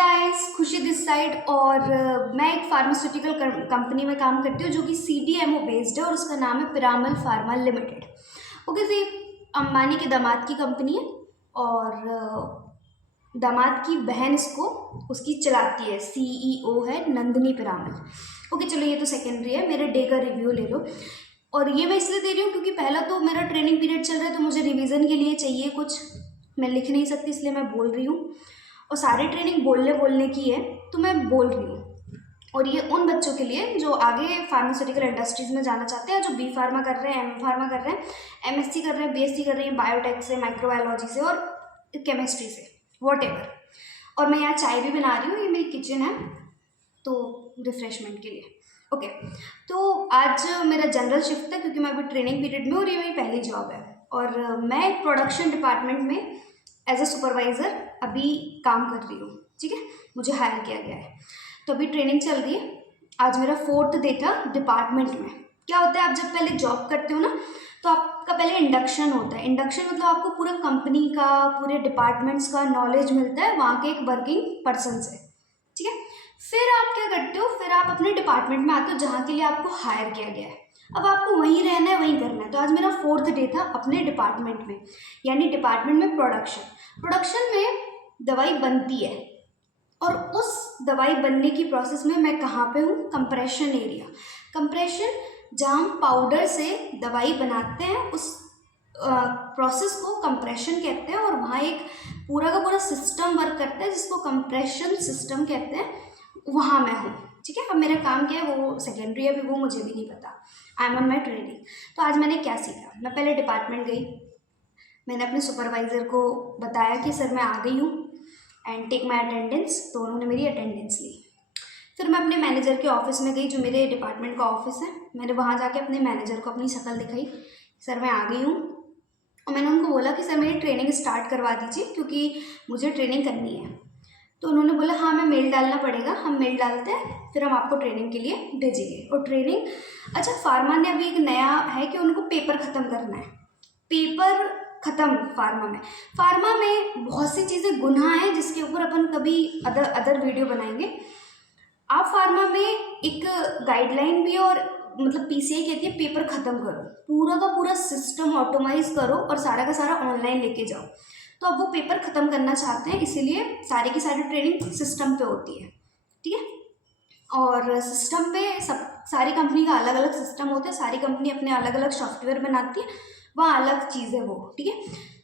Guys, खुशी this side. और मैं एक फार्मास्यूटिकल कंपनी में काम करती हूँ जो कि CDMO बेस्ड है और उसका नाम है पिरामल फार्मा लिमिटेड। ओके जी, अंबानी के दामाद की कंपनी है और दामाद की बहन इसको उसकी चलाती है, CEO है नंदिनी पिरामल। ओके चलो, ये तो सेकेंडरी है। मेरे डे का रिव्यू ले लो। और ये मैं इसलिए दे रही हूँ क्योंकि पहला तो मेरा ट्रेनिंग पीरियड चल रहा है, तो मुझे रिवीजन के लिए चाहिए कुछ, मैं लिख नहीं सकती इसलिए मैं बोल रही हूँ। और सारी ट्रेनिंग बोलने की है तो मैं बोल रही हूँ। और ये उन बच्चों के लिए जो आगे फार्मास्यूटिकल इंडस्ट्रीज़ में जाना चाहते हैं, जो B फार्मा कर रहे हैं, M फार्मा कर रहे हैं, MSc कर रहे हैं, BSc कर रहे हैं, बायोटेक से, माइक्रोबायोलॉजी से और केमिस्ट्री से, वॉट। और मैं यहाँ चाय भी बना रही हूँ, ये मेरी किचन है तो रिफ्रेशमेंट के लिए। ओके, तो आज मेरा जनरल शिफ्ट है क्योंकि मैं अभी ट्रेनिंग पीरियड में, और ये मेरी पहली जॉब है। और मैं एक प्रोडक्शन डिपार्टमेंट में एज ए सुपरवाइज़र अभी काम कर रही हूँ। ठीक है, मुझे हायर किया गया है तो अभी ट्रेनिंग चल रही है। आज मेरा 4th डे था डिपार्टमेंट में। क्या होता है, आप जब पहले जॉब करते हो ना तो आपका पहले इंडक्शन होता है। इंडक्शन मतलब आपको पूरा कंपनी का, पूरे डिपार्टमेंट्स का नॉलेज मिलता है वहाँ के एक वर्किंग पर्सन से। ठीक है, फिर आप क्या करते हो, फिर आप अपने डिपार्टमेंट में आते हो जहाँ के लिए आपको हायर किया गया है। अब आपको वहीं रहना है, वहीं करना है। तो आज मेरा 4th डे था अपने डिपार्टमेंट में, यानी डिपार्टमेंट में प्रोडक्शन में दवाई बनती है। और उस दवाई बनने की प्रोसेस में मैं कहाँ पे हूँ, कंप्रेशन एरिया। कंप्रेशन जहाँ हम पाउडर से दवाई बनाते हैं, उस प्रोसेस को कंप्रेशन कहते हैं। और वहाँ एक पूरा का पूरा सिस्टम वर्क करता है जिसको कंप्रेशन सिस्टम कहते हैं, वहाँ मैं हूँ। ठीक है, अब मेरा काम क्या है वो सेकेंडरी है, अभी वो मुझे भी नहीं पता। I am on my training. तो आज मैंने क्या सीखा, मैं पहले डिपार्टमेंट गई, मैंने अपने सुपरवाइज़र को बताया कि सर मैं आ गई हूँ एंड टेक माई अटेंडेंस, तो उन्होंने मेरी अटेंडेंस ली। फिर मैं अपने मैनेजर के ऑफिस में गई, जो मेरे डिपार्टमेंट का ऑफिस है। मैंने वहाँ जाके अपने मैनेजर को अपनी शक्ल दिखाई, सर मैं आ गई हूँ। और मैंने उनको बोला कि सर मेरी ट्रेनिंग स्टार्ट करवा दीजिए क्योंकि मुझे ट्रेनिंग करनी है। तो उन्होंने बोला हाँ मैं मेल डालना पड़ेगा, हम मेल डालते हैं, फिर हम आपको ट्रेनिंग के लिए भेजेंगे। और ट्रेनिंग, अच्छा फार्मा ने अभी एक नया है कि उनको पेपर ख़त्म करना है, पेपर ख़त्म। फार्मा में बहुत सी चीज़ें गुनाह हैं जिसके ऊपर अपन कभी अदर वीडियो बनाएंगे। आप फार्मा में एक गाइडलाइन भी, और मतलब PCI कहती है पेपर ख़त्म करो, पूरा का पूरा सिस्टम ऑटोमाइज करो और सारा का सारा ऑनलाइन लेके जाओ। तो अब वो पेपर ख़त्म करना चाहते हैं, इसीलिए सारी की सारी ट्रेनिंग सिस्टम पे होती है। ठीक है, और सिस्टम पे सारी कंपनी का अलग अलग सिस्टम होता है, सारी कंपनी अपने अलग अलग सॉफ्टवेयर बनाती है, वहाँ अलग चीज़ है वो। ठीक है,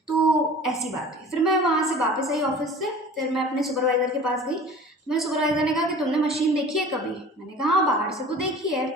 तो ऐसी बात है। फिर मैं वहाँ से वापस आई ऑफिस से, फिर मैं अपने सुपरवाइज़र के पास गई। तो मेरे सुपरवाइज़र ने कहा कि तुमने मशीन देखी है कभी? मैंने कहा हाँ बाहर से तो देखी है,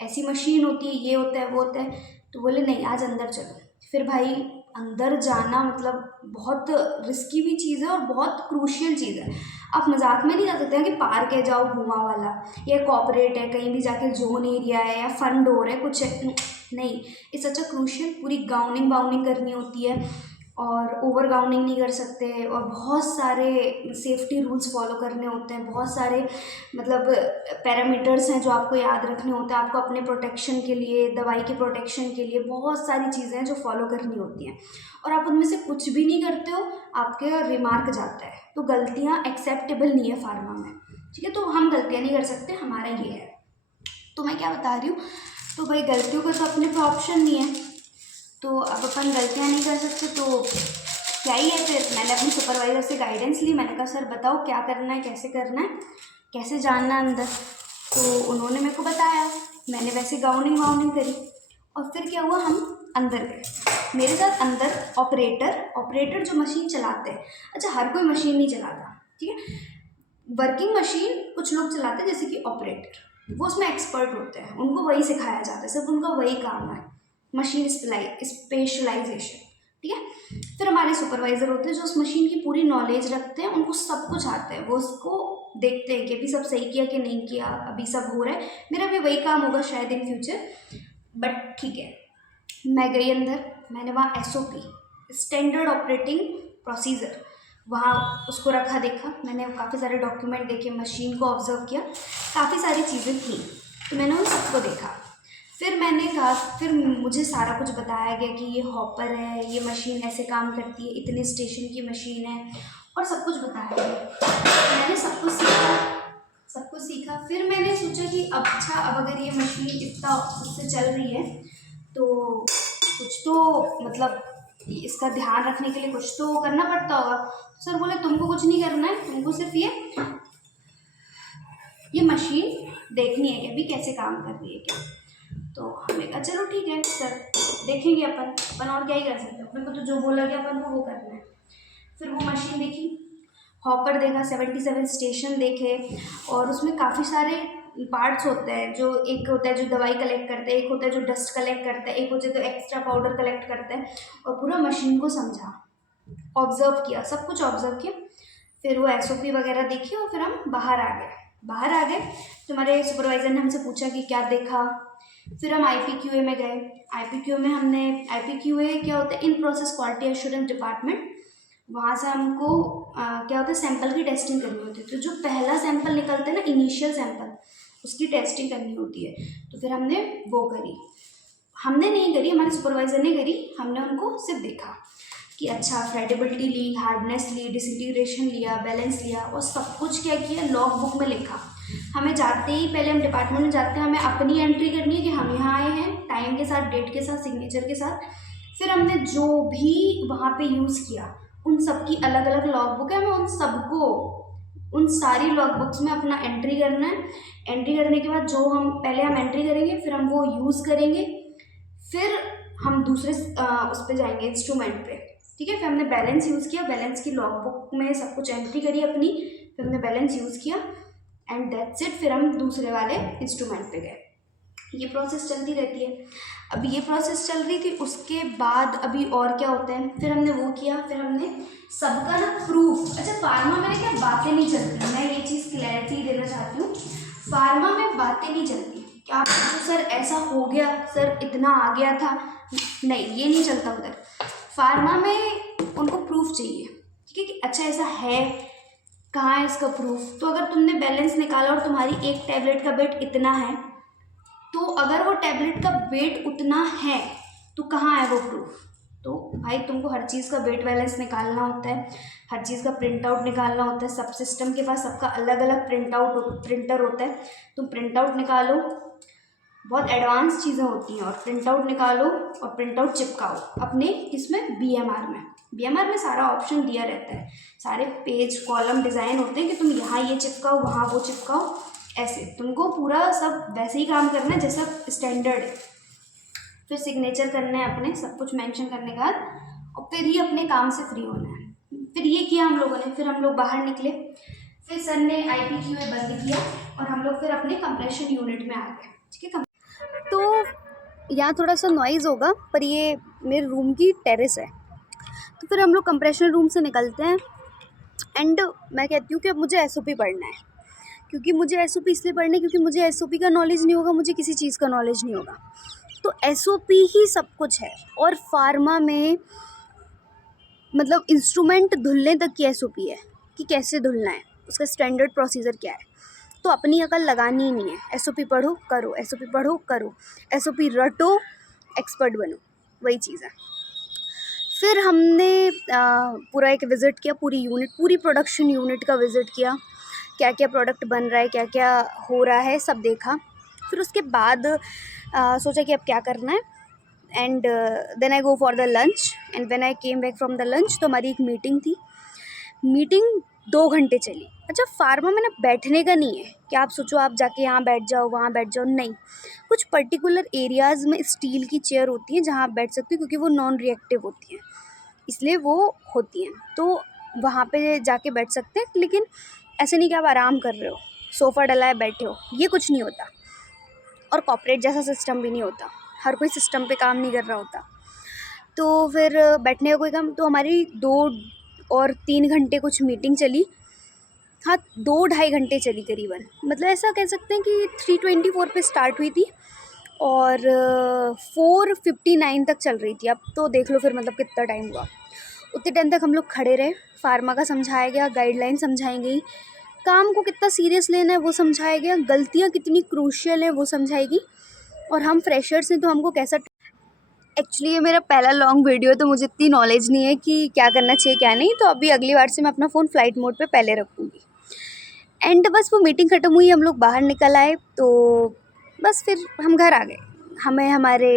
ऐसी मशीन होती है, ये होता है वो होता है। तो बोले नहीं आज अंदर चलो। फिर भाई अंदर जाना मतलब बहुत रिस्की भी चीज़ है और बहुत क्रूशियल चीज़ है। आप मजाक में नहीं जा सकते हैं कि पार्क है जाओ घुमा वाला, या कॉर्पोरेट है कहीं भी जाके जोन एरिया है या फंड डोर है कुछ है, नहीं। इट्स सच अ क्रूशियल, पूरी गाउनिंग करनी होती है और ओवर गाउनिंग नहीं कर सकते, और बहुत सारे सेफ्टी रूल्स फॉलो करने होते हैं, बहुत सारे मतलब पैरामीटर्स हैं जो आपको याद रखने होते हैं। आपको अपने प्रोटेक्शन के लिए, दवाई के प्रोटेक्शन के लिए बहुत सारी चीज़ें हैं जो फॉलो करनी होती हैं, और आप उनमें से कुछ भी नहीं करते हो आपके रिमार्क जाता है। तो गलतियाँ एक्सेप्टेबल नहीं है फार्मा में। ठीक है, तो हम गलतियाँ नहीं कर सकते, हमारा ये है। तो मैं क्या बता रही हूँ, तो भाई गलतियों का तो अपने पे ऑप्शन नहीं है, तो अब अपन गलतियाँ नहीं कर सकते तो क्या ही है। फिर मैंने अपनी सुपरवाइज़र से गाइडेंस ली, मैंने कहा सर बताओ क्या करना है, कैसे करना है, कैसे जानना है अंदर। तो उन्होंने मेरे को बताया, मैंने वैसे गाउनिंग करी। और फिर क्या हुआ, हम अंदर गए, मेरे साथ अंदर ऑपरेटर जो मशीन चलाते हैं। अच्छा हर कोई मशीन नहीं चलाता, ठीक है, वर्किंग मशीन कुछ लोग चलाते हैं जैसे कि ऑपरेटर, वो उसमें एक्सपर्ट होते हैं, उनको वही सिखाया जाता है, सिर्फ उनका वही काम है, मशीन स्पेशलाइजेशन। ठीक है, फिर हमारे सुपरवाइज़र होते हैं जो उस मशीन की पूरी नॉलेज रखते हैं, उनको सब कुछ आता है, वो उसको देखते हैं कि अभी सब सही किया कि नहीं किया, अभी सब हो रहा है। मेरा भी वही काम होगा शायद इन फ्यूचर, बट ठीक है। मैं गई अंदर, मैंने वहाँ SOP, स्टैंडर्ड ऑपरेटिंग प्रोसीजर, वहाँ उसको रखा, देखा, मैंने काफ़ी सारे डॉक्यूमेंट देखे, मशीन को ऑब्जर्व किया, काफ़ी सारी चीज़ें थी, तो मैंने उन सबको देखा। फिर मैंने कहा, फिर मुझे सारा कुछ बताया गया कि ये हॉपर है, ये मशीन ऐसे काम करती है, इतने स्टेशन की मशीन है, और सब कुछ बताया गया। मैंने सब सोचा कि अब अच्छा, अब अगर ये मशीन इतना उससे चल रही है तो कुछ तो मतलब इसका ध्यान रखने के लिए कुछ तो करना पड़ता होगा। तो सर बोले तुमको कुछ नहीं करना है, तुमको सिर्फ ये मशीन देखनी है कि अभी कैसे काम कर रही है क्या। तो हमने कहा चलो ठीक है सर, देखेंगे अपन और क्या ही कर सकते हैं, अपने को तो जो बोला गया अपन को वो करना है। फिर वो मशीन देखी, हॉपर देखा, 77 स्टेशन देखे, और उसमें काफ़ी सारे पार्ट्स होते हैं। जो एक होता है जो दवाई कलेक्ट करता है, एक होता है जो डस्ट कलेक्ट करता है, एक होता है जो एक्स्ट्रा पाउडर कलेक्ट करता है। और पूरा मशीन को समझा, ऑब्जर्व किया, सब कुछ ऑब्जर्व किया। फिर वो SOP वगैरह देखी और फिर हम बाहर आ गए। तो हमारे सुपरवाइज़र ने हमसे पूछा कि क्या देखा। फिर हम IPQA में गए। IPQA में हमने, IPQA क्या होता है, in process quality assurance department. वहाँ से हमको क्या होता है, सैंपल की टेस्टिंग करनी होती है। तो जो पहला सैंपल निकलता है ना, इनिशियल सैंपल, उसकी टेस्टिंग करनी होती है। तो फिर हमने वो करी, हमने नहीं करी, हमारे सुपरवाइज़र ने करी। हमने उनको सिर्फ देखा कि अच्छा फ्रेडिबिलिटी ली, हार्डनेस ली, डिसइंटीग्रेशन लिया, बैलेंस लिया, और सब कुछ क्या किया, लॉग बुक में लिखा। हमें जाते ही, पहले हम डिपार्टमेंट में जाते हैं, हमें अपनी एंट्री करनी है कि हम यहाँ आए हैं, टाइम के साथ, डेट के साथ, सिग्नेचर के साथ। फिर हमने जो भी वहाँ पे यूज़ किया उन सब की अलग अलग लॉग बुक है, हमें उन सबको, उन सारी लॉग बुक्स में अपना एंट्री करना है। एंट्री करने के बाद जो हम पहले हम एंट्री करेंगे, फिर हम वो यूज़ करेंगे, फिर हम दूसरे उस पर जाएंगे, इंस्ट्रूमेंट पे, ठीक है। फिर हमने बैलेंस यूज़ किया, बैलेंस की लॉग बुक में सब कुछ एंट्री करी अपनी, फिर हमने बैलेंस यूज़ किया, एंड दैट्स इट। फिर हम दूसरे वाले इंस्ट्रूमेंट पे गए। ये प्रोसेस चलती रहती है। अब ये प्रोसेस चल रही थी, उसके बाद अभी और क्या होता है, फिर हमने वो किया, फिर हमने सबका ना प्रूफ। अच्छा, फार्मा में क्या बातें नहीं चलती, मैं ये चीज़ क्लैरिटी देना चाहती हूँ। फार्मा में बातें नहीं चलती कि आप सर ऐसा हो गया, सर इतना आ गया था, नहीं, ये नहीं चलता उधर। फार्मा में उनको प्रूफ चाहिए, ठीक है, कि अच्छा ऐसा है, कहाँ है इसका प्रूफ। तो अगर तुमने बैलेंस निकाला और तुम्हारी एक टैबलेट का वेट इतना है, तो अगर वो टैबलेट का वेट उतना है तो कहाँ है वो प्रूफ। तो भाई तुमको हर चीज़ का वेट बैलेंस निकालना होता है, हर चीज़ का प्रिंट आउट निकालना होता है। सब सिस्टम के पास सबका अलग अलग प्रिंटर होता है। तुम प्रिंट आउट निकालो, बहुत एडवांस चीज़ें होती हैं, और प्रिंट आउट निकालो और प्रिंट आउट चिपकाओ अपने इसमें, BMR में। BMR में सारा ऑप्शन दिया रहता है, सारे पेज कॉलम डिज़ाइन होते हैं कि तुम यहाँ ये चिपकाओ, वहाँ वो चिपकाओ, ऐसे तुमको पूरा सब वैसे ही काम करना है जैसा स्टैंडर्ड है। फिर सिग्नेचर करने हैं अपने, सब कुछ मेंशन करने के बाद, और फिर ही अपने काम से फ्री होना है। फिर ये किया हम लोगों ने, फिर हम लोग बाहर निकले, फिर सर ने IPQA बंद किया और हम लोग फिर अपने कंप्रेशन यूनिट में आ गए, ठीक है। तो यहाँ थोड़ा सा नॉइज़ होगा, पर ये मेरे रूम की टेरेस है। तो फिर हम लोग कंप्रेशन रूम से निकलते हैं, एंड मैं कहती हूँ कि अब मुझे SOP पढ़ना है। क्योंकि मुझे SOP इसलिए पढ़ना है क्योंकि मुझे SOP का नॉलेज नहीं होगा, मुझे किसी चीज़ का नॉलेज नहीं होगा। तो SOP ही सब कुछ है। और फार्मा में मतलब इंस्ट्रूमेंट धुलने तक की SOP है कि कैसे धुलना है, उसका स्टैंडर्ड प्रोसीजर क्या है। तो अपनी अकल लगानी ही नहीं है, SOP पढ़ो करो, SOP पढ़ो करो, SOP रटो, एक्सपर्ट बनो, वही चीज़ है। फिर हमने पूरा एक विज़िट किया, पूरी यूनिट, पूरी प्रोडक्शन यूनिट का विज़िट किया, क्या क्या प्रोडक्ट बन रहा है, क्या क्या हो रहा है, सब देखा। फिर उसके बाद सोचा कि अब क्या करना है, and then I go for the lunch, and when I came back from the lunch, तो हमारी एक मीटिंग थी। मीटिंग 2 घंटे चली। अच्छा, फार्मा में ना बैठने का नहीं है कि आप सोचो आप जाके यहाँ बैठ जाओ, वहाँ बैठ जाओ, नहीं। कुछ पर्टिकुलर एरियाज़ में स्टील की चेयर होती हैं जहाँ आप बैठ सकते हो, क्योंकि वो नॉन रिएक्टिव होती हैं, इसलिए वो होती हैं। तो वहाँ पे जाके बैठ सकते हैं, लेकिन ऐसे नहीं कि आप आराम कर रहे हो, सोफ़ा डला है बैठे हो, ये कुछ नहीं होता। और कॉर्पोरेट जैसा सिस्टम भी नहीं होता, हर कोई सिस्टम पे काम नहीं कर रहा होता। तो फिर बैठने का कोई काम, तो हमारी 2 और 3 घंटे कुछ मीटिंग चली। हाँ, 2-2.5 घंटे चली करीबन, मतलब ऐसा कह सकते हैं कि 3:24 पे स्टार्ट हुई थी और 4:59 तक चल रही थी। अब तो देख लो फिर मतलब कितना टाइम हुआ। उतने टाइम तक हम लोग खड़े रहे, फार्मा का समझाया गया, गाइडलाइन समझाई गई, काम को कितना सीरियस लेना है वो समझाया गया, गलतियाँ कितनी क्रूशियल है वो समझाई गई, और हम फ्रेशर्स हैं तो हमको कैसा। एक्चुअली ये मेरा पहला लॉन्ग वीडियो है, तो मुझे इतनी नॉलेज नहीं है कि क्या करना चाहिए क्या नहीं, तो अभी अगली बार से मैं अपना फ़ोन फ्लाइट मोड पे पहले रखूँगी। एंड बस वो मीटिंग ख़त्म हुई, हम लोग बाहर निकल आए तो बस फिर हम घर आ गए। हमें हमारे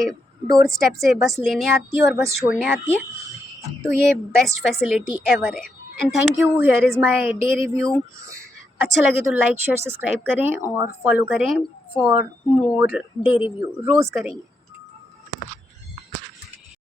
डोर स्टेप से बस लेने आती है और बस छोड़ने आती है, तो ये बेस्ट फैसिलिटी एवर है। And thank you, here is my day review. अच्छा लगे तो लाइक शेयर सब्सक्राइब करें और फॉलो करें फॉर मोर डे रिव्यू, रोज़ करेंगे।